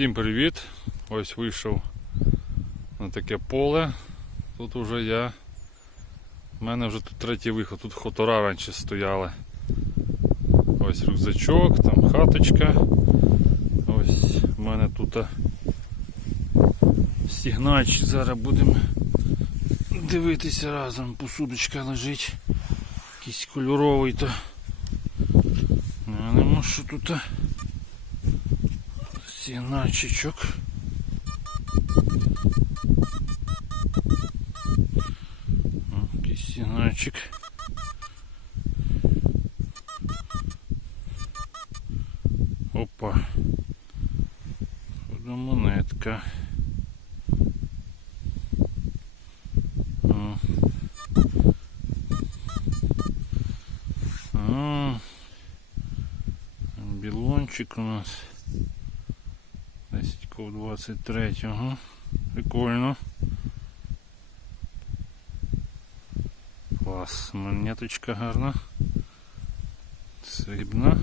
Всім привіт! Ось вийшов на таке поле. Тут уже я. У мене вже тут третій виход, тут хутора раніше стояли. Ось рюкзачок, там хаточка. Ось у мене тут а, сігнач. Зараз будемо дивитися разом. Посудочка лежить. Якийсь кольоровий то. Я не можу тут. сіначечок. Якийсь сіначик. Опа. Буде монетка. Білончик у нас. 10 ков 23. Ага. Прикольно. Клас. Монеточка гарна. Срібна.